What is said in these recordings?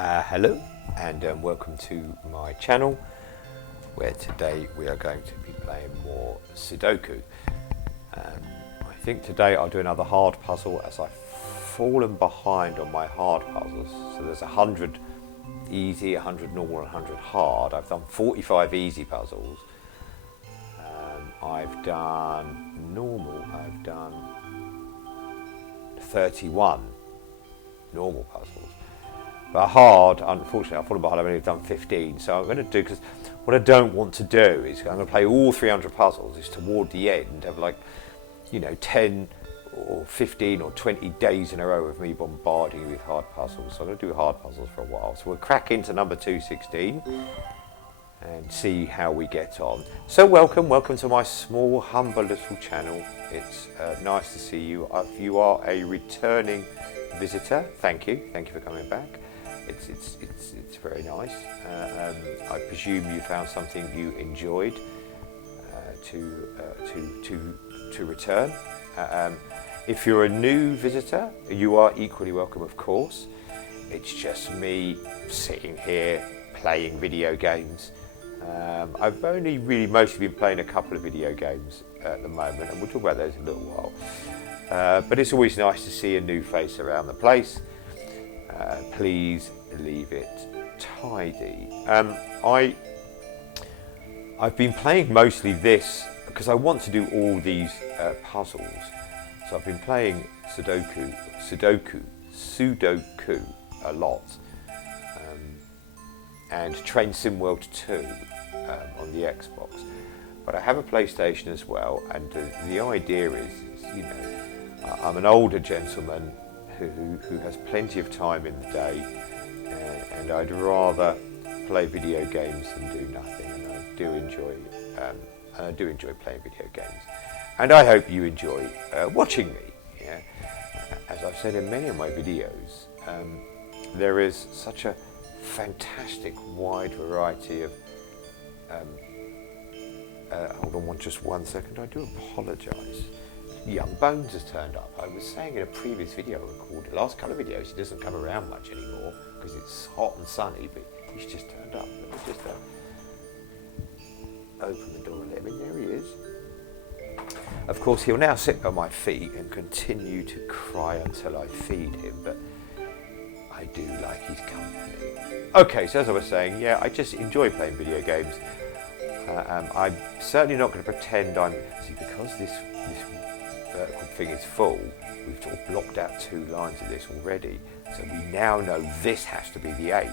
Hello and welcome to my channel, where today we are going to be playing more Sudoku. I think today I'll do another hard puzzle, as I've fallen behind on my hard puzzles. So there's 100 easy, 100 normal and 100 hard. I've done 45 easy puzzles. I've done normal, I've done 31 normal puzzles. But hard, unfortunately, I've fallen behind. I've only done 15. So I'm going to do, because what I don't want to do is, I'm going to play all 300 puzzles, is toward the end have 10 or 15 or 20 days in a row of me bombarding you with hard puzzles. So I'm going to do hard puzzles for a while. So we'll crack into number 216 and see how we get on. So welcome to my small, humble little channel. It's nice to see you. If you are a returning visitor, thank you for coming back. It's very nice. I presume you found something you enjoyed to return. If you're a new visitor, you are equally welcome, of course. It's just me sitting here playing video games. I've only really mostly been playing a couple of video games at the moment, and we'll talk about those in a little while. But it's always nice to see a new face around the place. Please leave it tidy. I've been playing mostly this because I want to do all these puzzles. So I've been playing Sudoku a lot, and Train Sim World 2 on the Xbox. But I have a PlayStation as well, and the idea is, I'm an older gentleman who has plenty of time in the day, and I'd rather play video games than do nothing. And I do enjoy playing video games, and I hope you enjoy watching me. Yeah? As I've said in many of my videos, there is such a fantastic wide variety of. Hold on just one second. I do apologise. Young Bones has turned up. I was saying in a previous video I recorded, last couple of videos, he doesn't come around much anymore because it's hot and sunny, but he's just turned up. Let me just open the door and let him in. There he is. Of course, he'll now sit at my feet and continue to cry until I feed him, but I do like his company. Okay, so as I was saying, yeah, I just enjoy playing video games. I'm certainly not going to pretend because this vertical thing is full, we've sort of blocked out 2 lines of this already, so we now know this has to be the 8.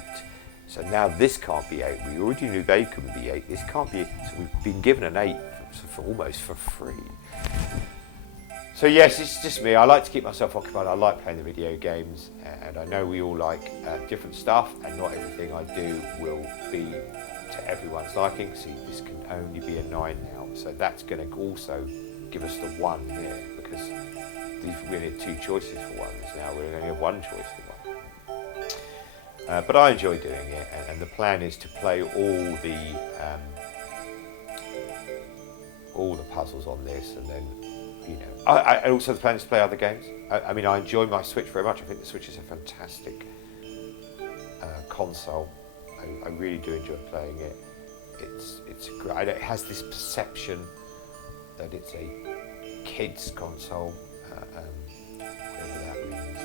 So now this can't be 8. We already knew they couldn't be 8. This can't be 8. So we've been given an 8 for almost for free. So yes, it's just me. I like to keep myself occupied. I like playing the video games, and I know we all like different stuff, and not everything I do will be to everyone's liking. See, this can only be a 9 now, so that's going to also give us the 1 here, because we only had 2 choices for ones. Now we only have 1 choice for 1. But I enjoy doing it, and the plan is to play all the puzzles on this, and then I also the plan is to play other games. I mean, I enjoy my Switch very much. I think the Switch is a fantastic console. I really do enjoy playing it. It's great. It has this perception that it's a kids console, whatever that means.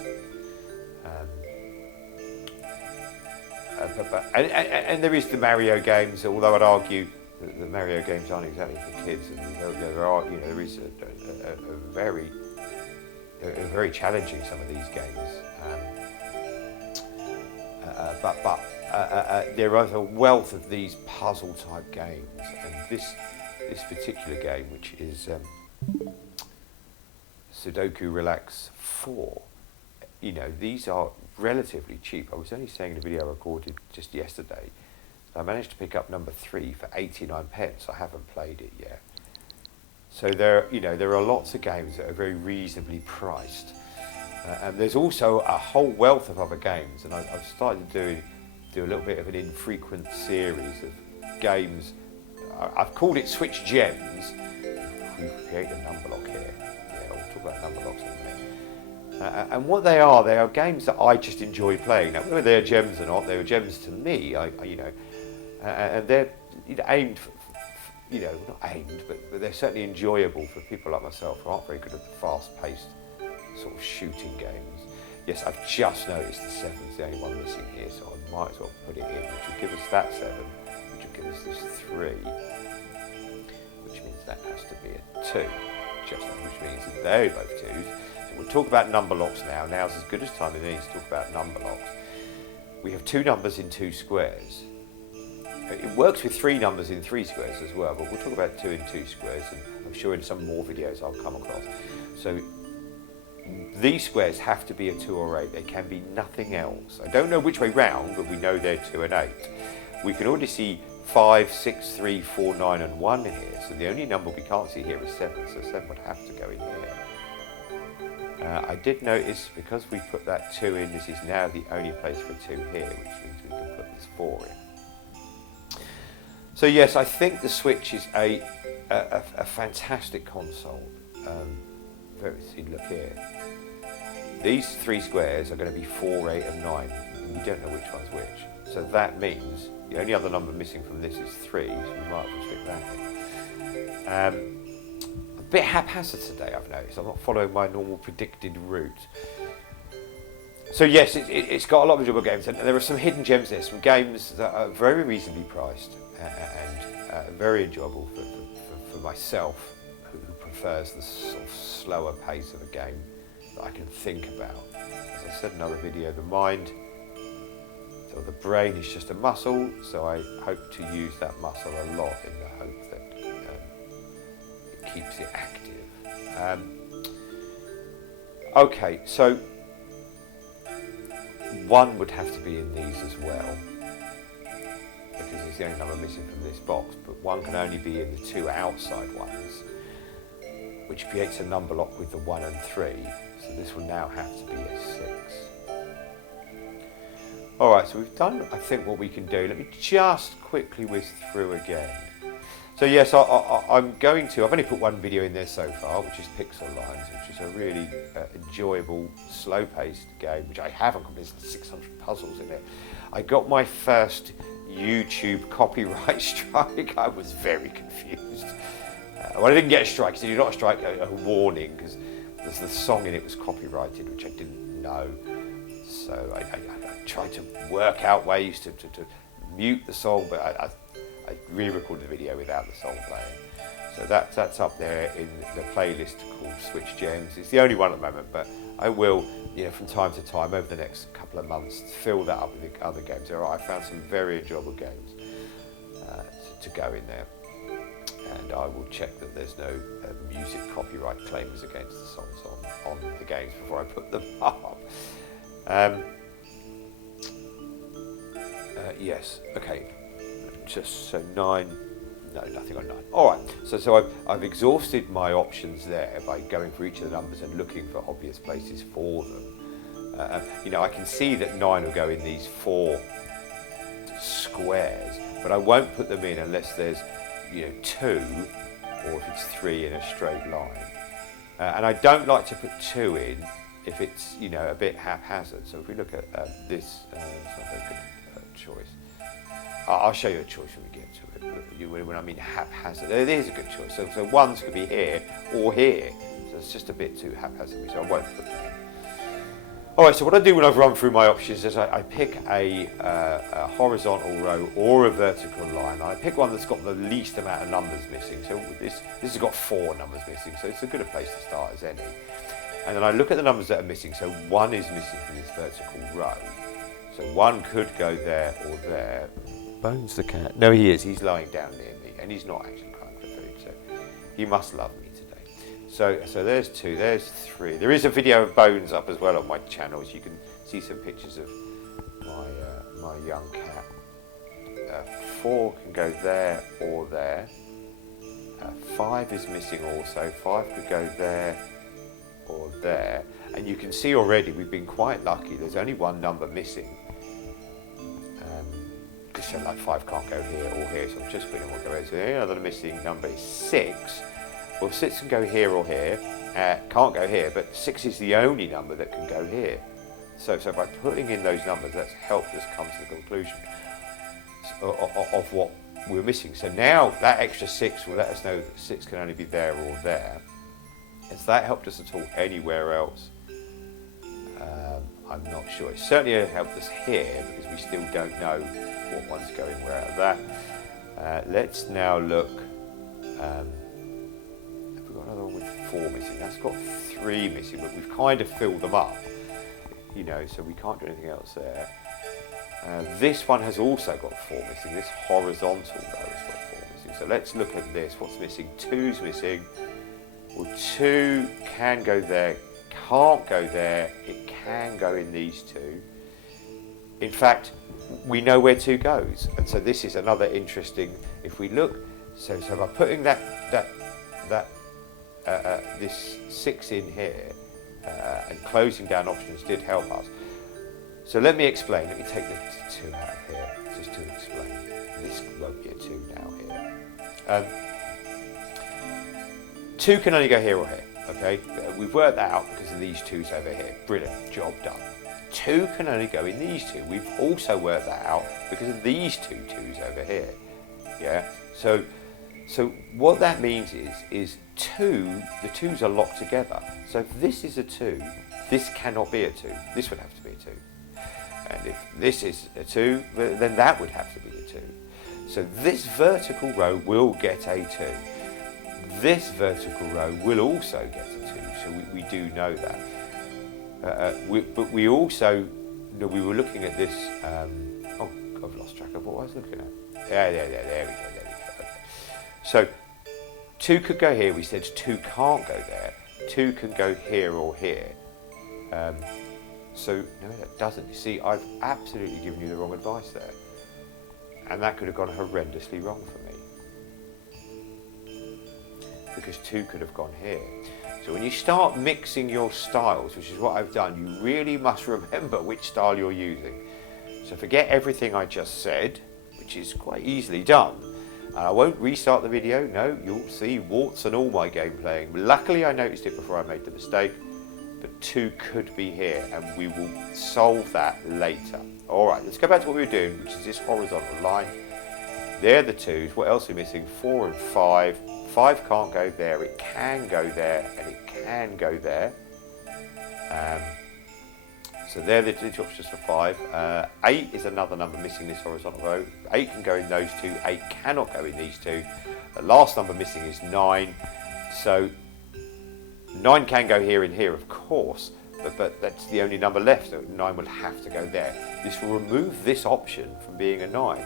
And there is the Mario games, although I'd argue that the Mario games aren't exactly for kids, and there is a very challenging, some of these games. But there is a wealth of these puzzle type games, and this particular game, which is Sudoku Relax 4, these are relatively cheap. I was only saying in a video I recorded just yesterday, I managed to pick up number 3 for 89 pence. I haven't played it yet. So there are lots of games that are very reasonably priced, and there's also a whole wealth of other games. And I've started to do a little bit of an infrequent series of games. I've called it Switch Gems. We create a number lock here. Yeah, we'll talk about number locks in a minute. And what they are games that I just enjoy playing. Now, whether they're gems or not, they were gems to me. And they're aimed, not aimed, but they're certainly enjoyable for people like myself who aren't very good at the fast-paced sort of shooting games. Yes, I've just noticed the 7's the only one missing here, so I might as well put it in, which will give us that 7, which will give us this 3, which means that has to be a 2, which means that they're both 2s. So we'll talk about number locks now. Now's as good as time as any to talk about number locks. We have 2 numbers in 2 squares. It works with 3 numbers in 3 squares as well, but we'll talk about 2 in 2 squares, and I'm sure in some more videos I'll come across. So these squares have to be a 2 or 8. They can be nothing else. I don't know which way round, but we know they're 2 and 8. We can already see 5, 6, 3, 4, 9 and 1 here, so the only number we can't see here is 7, so 7 would have to go in here. I did notice, because we put that 2 in, this is now the only place for 2 here, which means we can put this 4 in. So yes, I think the Switch is a fantastic console. See, look here. These 3 squares are going to be 4, 8 and 9. We don't know which one's which. So that means the only other number missing from this is 3, so we might as well stick that in. A bit haphazard today, I've noticed. I'm not following my normal predicted route. So yes, it's got a lot of enjoyable games, and there are some hidden gems there, some games that are very reasonably priced and very enjoyable for myself, who prefers the sort of slower pace of a game that I can think about. As I said in another video, the mind, or the brain, is just a muscle, so I hope to use that muscle a lot in the hope that it keeps it active. Okay, so 1 would have to be in these as well, because it's the only number missing from this box, but 1 can only be in the 2 outside ones, which creates a number lock with the 1 and 3, so this will now have to be a 6. Alright, so we've done, I think, what we can do. Let me just quickly whiz through again. So yes, I'm going to, I've only put 1 video in there so far, which is Pixel Lines, which is a really enjoyable, slow-paced game, which I haven't completed. 600 puzzles in it. I got my first YouTube copyright strike. I was very confused. Well, I didn't get a strike, so you're not a strike, a warning, because the song in it was copyrighted, which I didn't know. So I tried to work out ways to mute the song, but I re-recorded the video without the song playing. So that's up there in the playlist called Switch Gems. It's the only one at the moment, but I will, from time to time over the next couple of months, fill that up with the other games. I found some very enjoyable games to go in there. And I will check that there's no music copyright claims against the songs on the games before I put them up. Yes, okay, just so 9, no, nothing on 9. All right, so I've exhausted my options there by going for each of the numbers and looking for obvious places for them. I can see that 9 will go in these 4 squares, but I won't put them in unless there's 2, or if it's 3 in a straight line. And I don't like to put 2 in if it's a bit haphazard. So if we look at this, it's not a very good choice. I'll show you a choice when we get to it. When I mean haphazard, it is a good choice. So 1s could be here or here. So it's just a bit too haphazard, so I won't put that in. All right, so what I do when I've run through my options is I pick a horizontal row or a vertical line. I pick one that's got the least amount of numbers missing. So this has got 4 numbers missing, so it's as good a place to start as any. And then I look at the numbers that are missing. So 1 is missing from this vertical row. So 1 could go there or there. Bones the cat. No, he is. He's lying down near me, and he's not actually crying for food. So he must love me today. So there's 2. There's 3. There is a video of Bones up as well on my channel, so you can see some pictures of my young cat. 4 can go there or there. 5 is missing also. 5 could go there or there. And you can see already we've been quite lucky. There's only 1 number missing. Because like 5 can't go here or here, so I'm just putting what goes here. So the only other missing number is 6. Well, 6 can go here or here, can't go here, but 6 is the only number that can go here. So by putting in those numbers, that's helped us come to the conclusion of what we're missing. So now that extra 6 will let us know that 6 can only be there or there. Has that helped us at all anywhere else? I'm not sure. It certainly helped us here because we still don't know what one's going where out of that. Let's now look. Have we got another one with 4 missing? That's got 3 missing, but we've kind of filled them up, you know, so we can't do anything else there. This one has also got 4 missing. This horizontal though has got 4 missing. So let's look at this. What's missing? 2's missing. Well, 2 can go there, can't go there. It can go in these 2. In fact, we know where 2 goes, and so this is another interesting. If we look, so by putting this 6 in here and closing down options did help us. So let me explain. Let me take the 2 out of here just to explain. This won't be a 2 now here. 2 can only go here or here. Okay, we've worked that out because of these 2's over here. Brilliant, job done. 2 can only go in these 2. We've also worked that out because of these 2's over here. Yeah. So what that means is 2. The 2's are locked together. So if this is a 2, this cannot be a 2. This would have to be a 2. And if this is a 2, then that would have to be a 2. So this vertical row will get a 2. This vertical row will also get a 2, so we do know that. But we also, you know, we were looking at this, oh, I've lost track of what I was looking at. There we go. Okay. So 2 could go here, we said 2 can't go there. 2 can go here or here. So, no, that doesn't. You see, I've absolutely given you the wrong advice there. And that could have gone horrendously wrong for me. Because 2 could have gone here. So when you start mixing your styles, which is what I've done, you really must remember which style you're using. So forget everything I just said, which is quite easily done. And I won't restart the video, no, you'll see warts and all my game playing. Luckily I noticed it before I made the mistake, but 2 could be here, and we will solve that later. Alright, let's go back to what we were doing, which is this horizontal line. They're the 2's, what else are we missing? 4 and 5. 5 can't go there, it can go there, and it can go there. So they're the 2 options for 5. 8 is another number missing this horizontal row. 8 can go in those 2, 8 cannot go in these 2. The last number missing is 9. So 9 can go here and here, of course, but that's the only number left, so 9 will have to go there. This will remove this option from being a 9.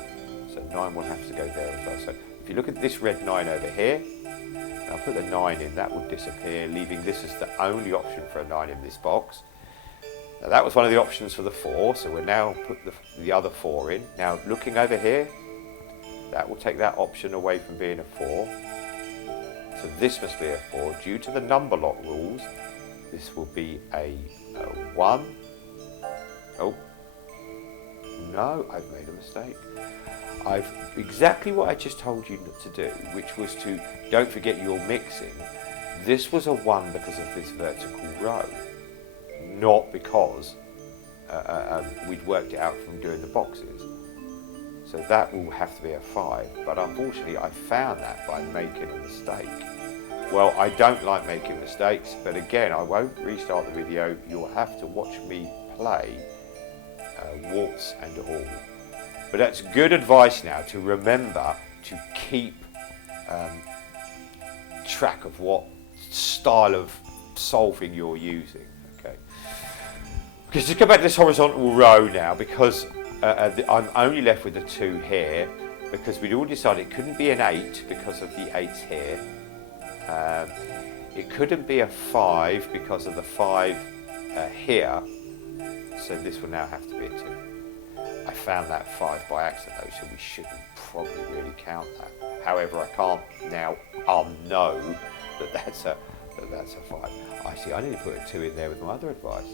So 9 will have to go there as well. So if you look at this red 9 over here, and I'll put the 9 in, that will disappear, leaving this as the only option for a 9 in this box. Now that was one of the options for the 4, so we'll now put the other 4 in. Now looking over here, that will take that option away from being a 4. So this must be a 4. Due to the number lock rules, this will be a 1. Oh, no, I've made a mistake. I've exactly what I just told you to do, which was to, don't forget you're mixing. This was a 1 because of this vertical row, not because we'd worked it out from doing the boxes. So that will have to be a 5, but unfortunately I found that by making a mistake. Well, I don't like making mistakes, but again, I won't restart the video. You'll have to watch me play warts and all. But that's good advice now to remember to keep track of what style of solving you're using. Okay. Okay, so just go back to this horizontal row now, because I'm only left with the 2 here, because we'd already decided it couldn't be an 8 because of the 8's here. It couldn't be a 5 because of the 5 here. So this will now have to be a 2. I found that 5 by accident though, so we shouldn't probably really count that. However, I can't now know that that's a 5. I see, I need to put a 2 in there with my other advice.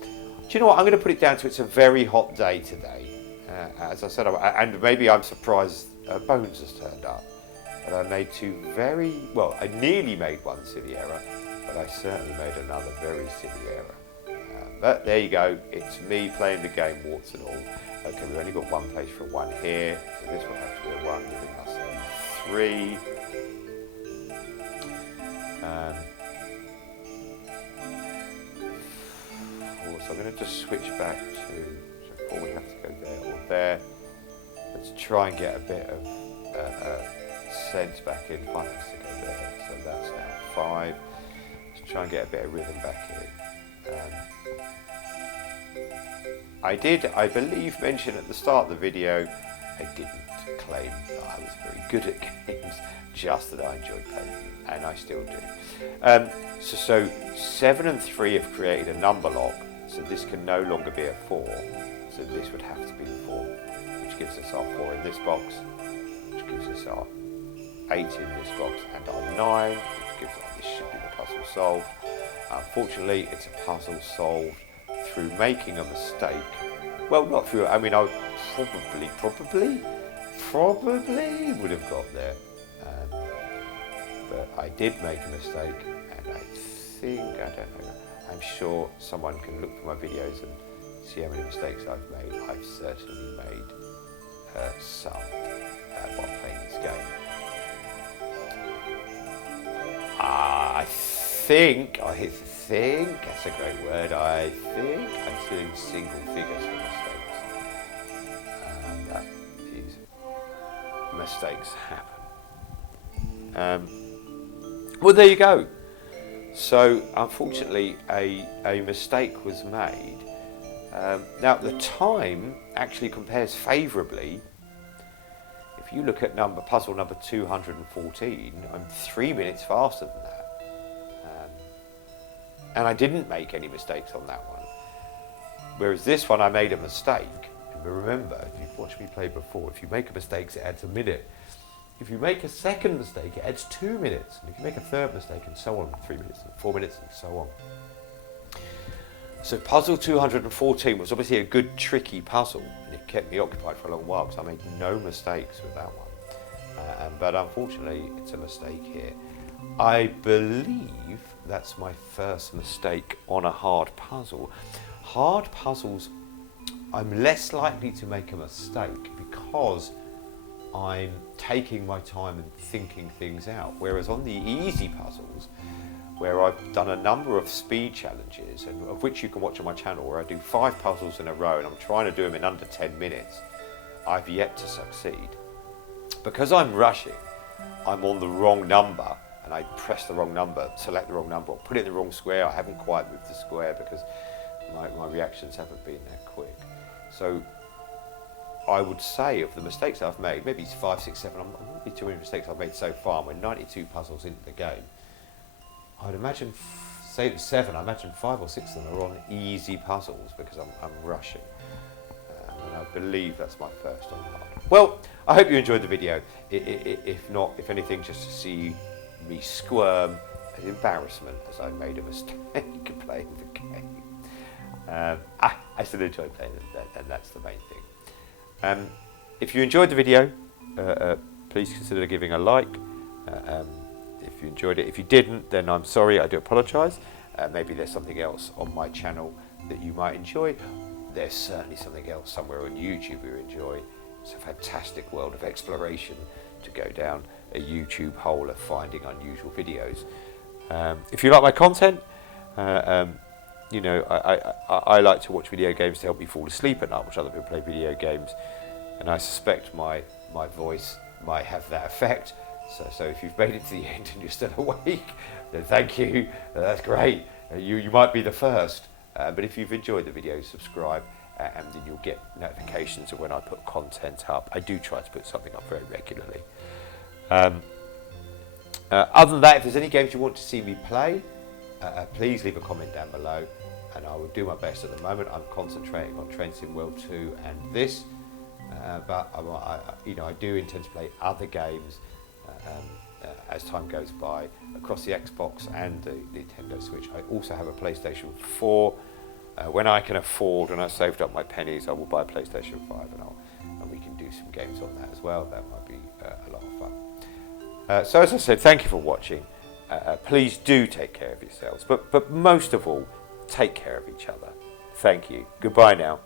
Do you know what, I'm going to put it down to it's a very hot day today. As I said, and maybe I'm surprised Bones has turned up. but I made two very, well, I nearly made one silly error, but I certainly made another very silly error. But there you go, it's me playing the game, warts and all. Okay, we've only got one place for one here, so this will have to be a 1, giving us a 3. So I'm going to just switch back to, so 4 would have to go there or there. Let's try and get a bit of sense back in. 5 has to go there, so that's now 5. Let's try and get a bit of rhythm back in. I did, I believe, mention at the start of the video, I didn't claim that I was very good at games, just that I enjoyed playing them, and I still do. So 7 and 3 have created a number lock, so this can no longer be a 4, so this would have to be the 4, which gives us our 4 in this box, which gives us our 8 in this box, and our 9, which gives us, this should be the puzzle solved. Unfortunately, it's a puzzle solved through making a mistake. Well, not through, I mean, I probably would have got there. But I did make a mistake, and I think, I don't know, I'm sure someone can look through my videos and see how many mistakes I've made. I've certainly made some while playing this game. I think, that's a great word, I think I'm still in single figures for mistakes. That is, mistakes happen. Well, there you go. So, unfortunately, a mistake was made. Now, the time actually compares favourably. If you look at puzzle number 214, I'm 3 minutes faster than that. And I didn't make any mistakes on that one. Whereas this one, I made a mistake. And remember, if you've watched me play before, if you make a mistake, it adds a minute. If you make a second mistake, it adds 2 minutes. And if you make a third mistake, and so on, 3 minutes, and 4 minutes, and so on. So puzzle 214 was obviously a good, tricky puzzle. And it kept me occupied for a long while, because I made no mistakes with that one. But unfortunately, it's a mistake here. I believe that's my first mistake on a hard puzzle. Hard puzzles, I'm less likely to make a mistake because I'm taking my time and thinking things out. Whereas on the easy puzzles, where I've done a number of speed challenges, and of which you can watch on my channel, where I do 5 puzzles in a row and I'm trying to do them in under 10 minutes, I've yet to succeed. Because I'm rushing, I'm on the wrong number, and I press the wrong number, select the wrong number, or put it in the wrong square. I haven't quite moved the square because my reactions haven't been that quick. So I would say of the mistakes I've made, maybe it's 5, 6, 7, I'm not really too many mistakes I've made so far. We're 92 puzzles into the game. I would imagine, say it's 7, I imagine 5 or 6 of them are on easy puzzles because I'm rushing. And I believe that's my first on hard. Well, I hope you enjoyed the video. If not, if anything, just to see me squirm at embarrassment as I made a mistake playing the game. I still enjoy playing it, and that's the main thing. If you enjoyed the video, please consider giving a like. If you enjoyed it, if you didn't, then I'm sorry, I do apologise. Maybe there's something else on my channel that you might enjoy. There's certainly something else somewhere on YouTube you enjoy. It's a fantastic world of exploration to go down a YouTube hole of finding unusual videos. If you like my content, you know, I like to watch video games to help me fall asleep at night, watch other people play video games, and I suspect my voice might have that effect. So if you've made it to the end and you're still awake, then thank you, that's great. You might be the first, but if you've enjoyed the video, subscribe, and then you'll get notifications of when I put content up. I do try to put something up very regularly. Other than that, if there's any games you want to see me play, please leave a comment down below, and I will do my best. At the moment, I'm concentrating on Train Sim World 2 and this, but I do intend to play other games as time goes by across the Xbox and the Nintendo Switch. I also have a PlayStation 4. When I can afford, and I saved up my pennies, I will buy a PlayStation 5, and we can do some games on that as well. That might be a lot of fun. So as I said, thank you for watching. Please do take care of yourselves, but most of all, take care of each other. Thank you. Goodbye now.